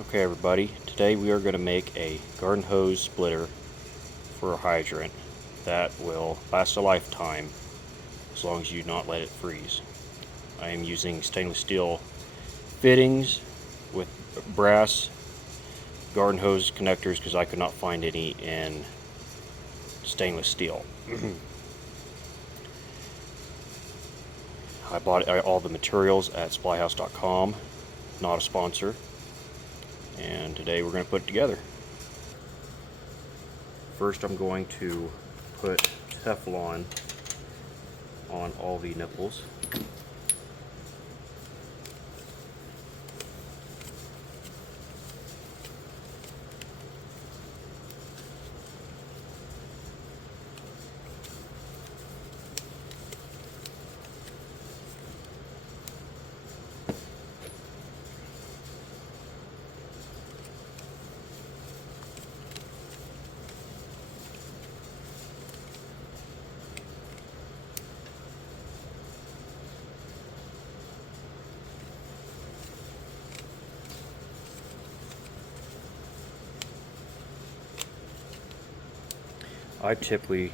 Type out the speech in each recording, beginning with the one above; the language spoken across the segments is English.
Okay everybody, today we are going to make a garden hose splitter for a hydrant that will last a lifetime as long as you do not let it freeze. I am using stainless steel fittings with brass garden hose connectors because I could not find any in stainless steel. I bought all the materials at splyhouse.com, not a sponsor, and today we're going to put it together. First I'm going to put Teflon on all the nipples. I typically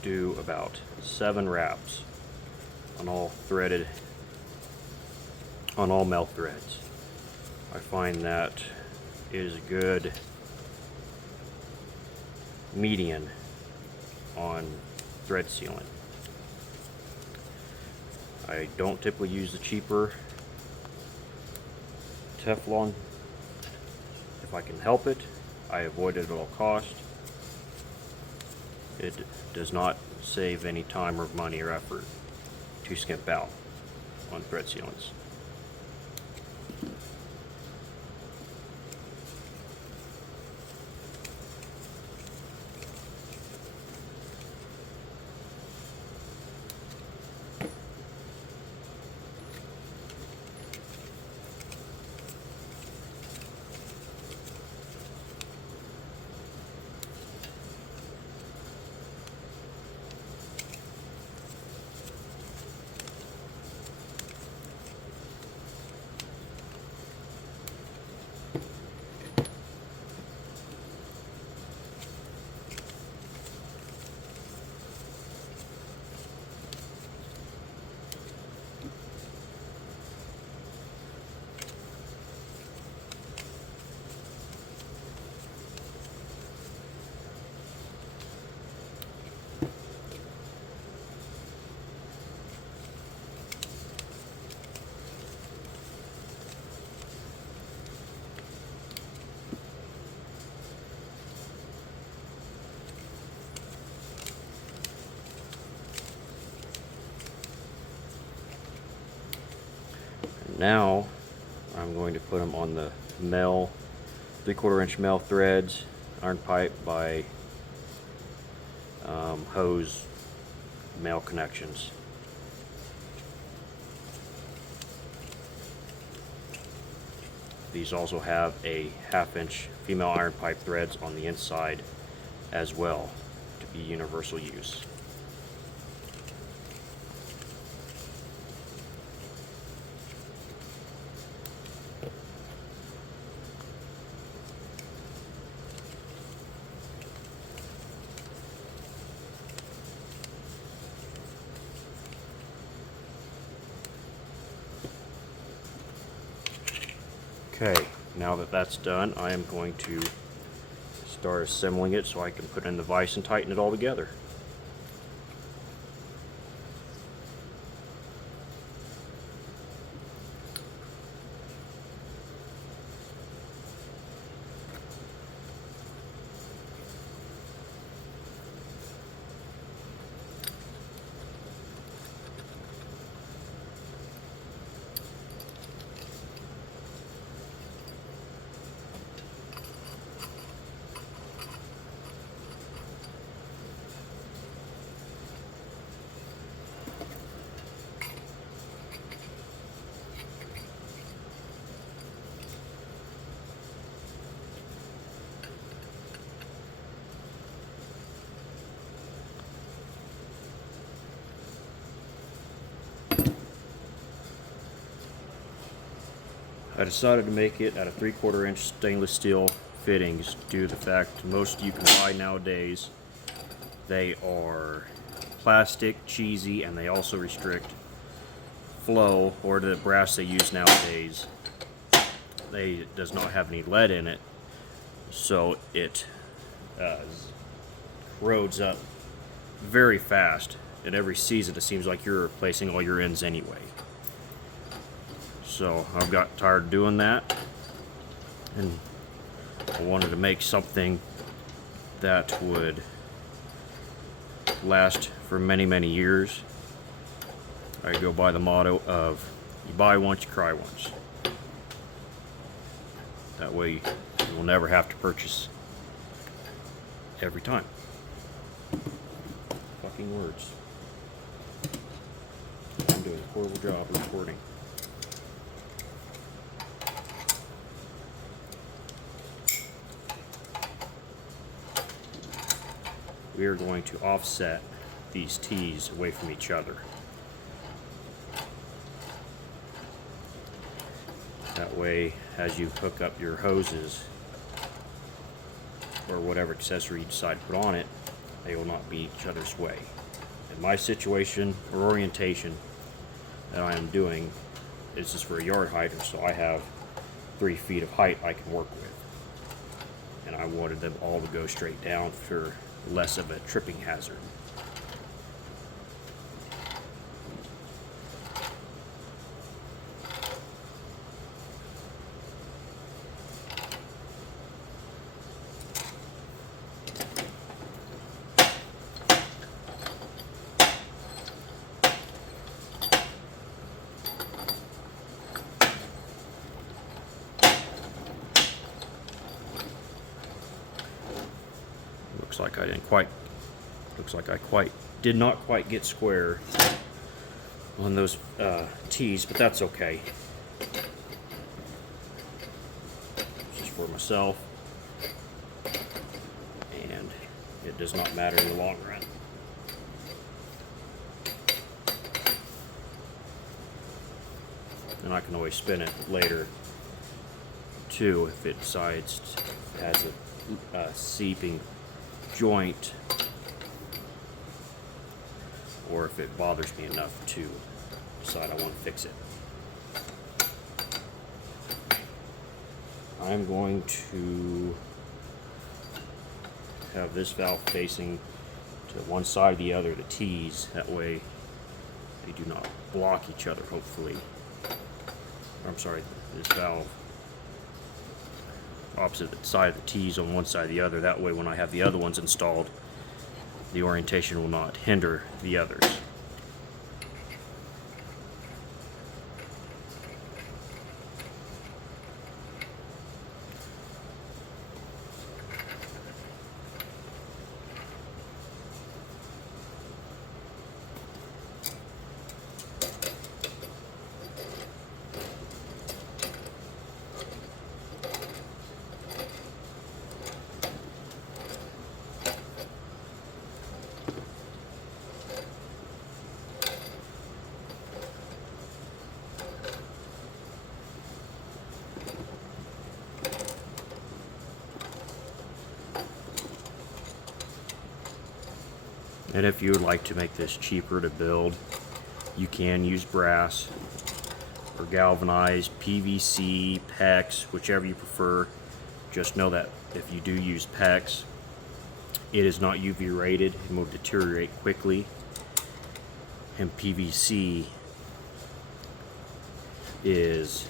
do about 7 wraps on all melt threads. I find that is a good median on thread sealant. I don't typically use the cheaper Teflon. If I can help it, I avoid it at all costs. It does not save any time or money or effort to skimp out on thread sealants. Now I'm going to put them on the male 3/4 inch male threads, iron pipe by hose male connections. These also have a 1/2 inch female iron pipe threads on the inside as well to be universal use. Okay, now that that's done, I am going to start assembling it so I can put in the vise and tighten it all together. I decided to make it out of 3/4 inch stainless steel fittings due to the fact most you can buy nowadays, they are plastic, cheesy, and they also restrict flow, or the brass they use nowadays. It does not have any lead in it, so it corrodes up very fast. And every season it seems like you're replacing all your ends anyway. So I've got tired of doing that, and I wanted to make something that would last for many, many years. I go by the motto of you buy once, you cry once. That way you will never have to purchase every time. Fucking words. I'm doing a horrible job recording. We are going to offset these T's away from each other. That way, as you hook up your hoses or whatever accessory you decide to put on it, they will not be each other's way. In my situation or orientation that I am doing, this is for a yard hydrant, so I have 3 feet of height I can work with. And I wanted them all to go straight down for less of a tripping hazard. Looks like I did not quite get square on those T's, but that's okay. Just for myself, and it does not matter in the long run. And I can always spin it later too if it decides it has a seeping joint, or if it bothers me enough to decide I want to fix it. I'm going to have this valve facing to one side or the other, the T's, that way they do not block each other, hopefully. I'm sorry, this valve opposite the side of the T's on one side or the other, that way when I have the other ones installed, the orientation will not hinder the others. And if you would like to make this cheaper to build, you can use brass or galvanized, PVC, PEX, whichever you prefer. Just know that if you do use PEX, it is not UV rated and will deteriorate quickly. And PVC is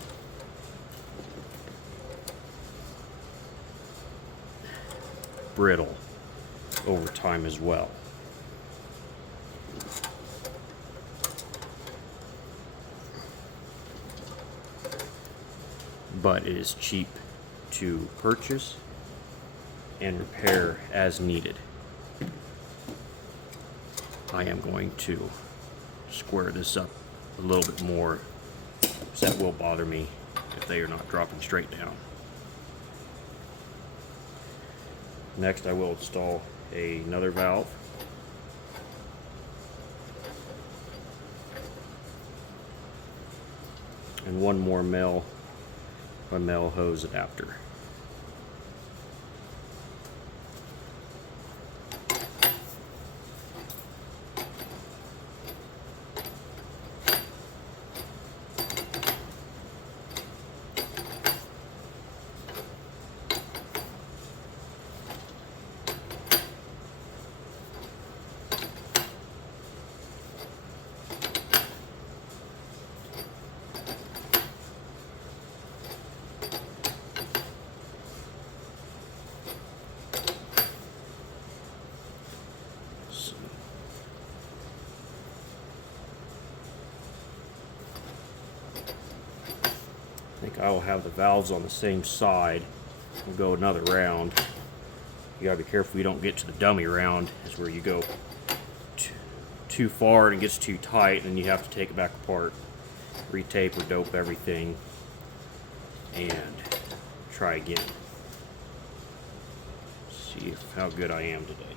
brittle over time as well. But it is cheap to purchase and repair as needed. I am going to square this up a little bit more, because that will bother me if they are not dropping straight down. Next, I will install another valve. And one more male my male hose adapter. I think I will have the valves on the same side. We'll go another round. You gotta be careful you don't get to the dummy round, is where you go too far and it gets too tight, and you have to take it back apart, retape or dope everything, and try again. See how good I am today.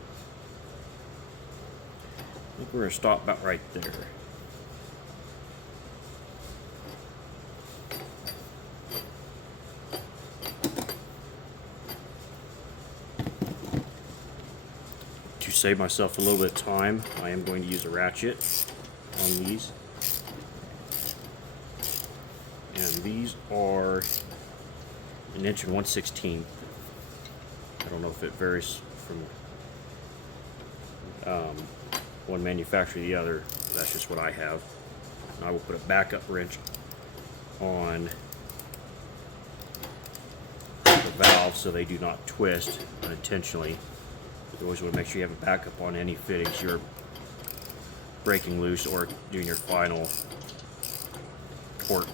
I think we're gonna stop about right there. To save myself a little bit of time, I am going to use a ratchet on these. And these are 1 inch and 1/16. I don't know if it varies from one manufacturer to the other. That's just what I have. And I will put a backup wrench on the valves so they do not twist unintentionally. You always want to make sure you have a backup on any fittings you're breaking loose or doing your final torque.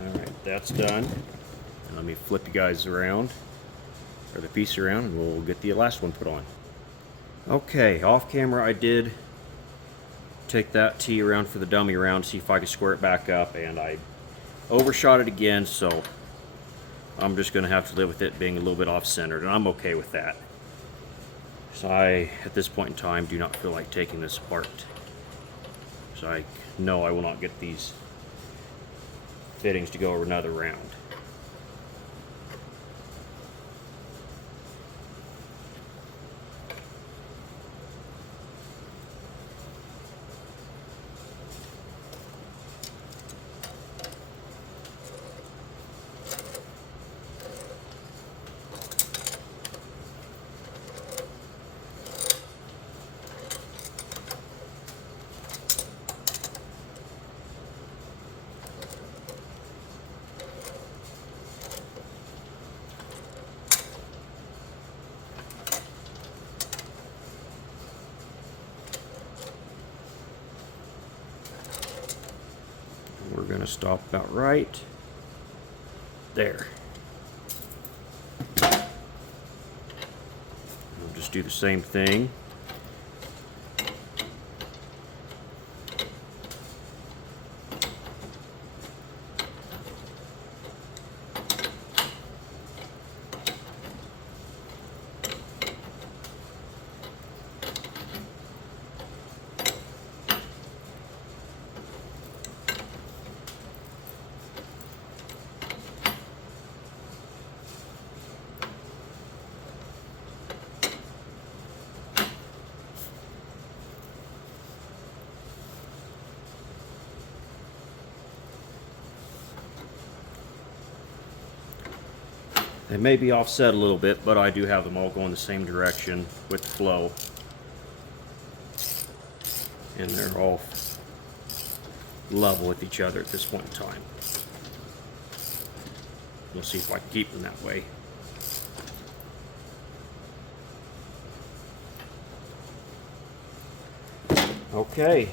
Alright, that's done. And let me flip you guys around, or the piece around, and we'll get the last one put on. Okay, off camera I did take that T around for the dummy round, see if I could square it back up, and I overshot it again, so I'm just going to have to live with it being a little bit off-centered, and I'm okay with that. So I, at this point in time, do not feel like taking this apart. So I know I will not get these fittings to go over another round. We're going to stop about right there. We'll just do the same thing. They may be offset a little bit, but I do have them all going the same direction with the flow. And they're all level with each other at this point in time. We'll see if I can keep them that way. Okay.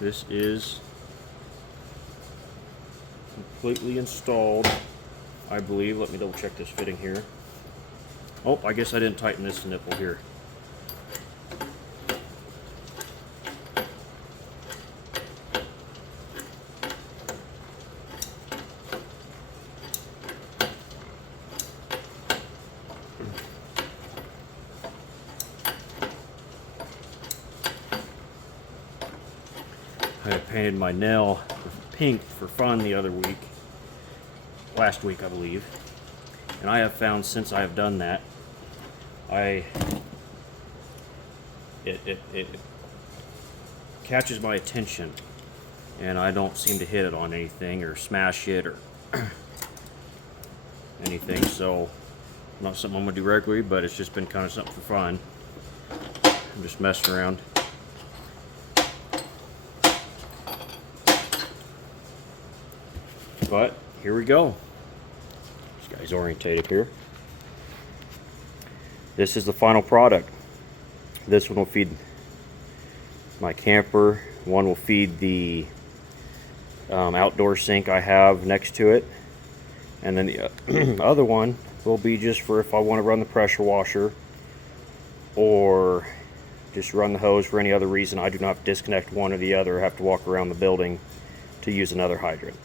This is completely installed, I believe. Let me double check this fitting here. Oh, I guess I didn't tighten this nipple here. I painted my nail pink for fun the other week, last week I believe, and I have found since I have done that, it catches my attention, and I don't seem to hit it on anything or smash it or anything. So not something I'm gonna do regularly, but it's just been kind of something for fun. I'm just messing around. But here we go. This guy's orientated here. This is the final product. This one will feed my camper. One will feed the outdoor sink I have next to it. And then the other one will be just for if I want to run the pressure washer or just run the hose for any other reason. I do not have to disconnect one or the other or have to walk around the building to use another hydrant.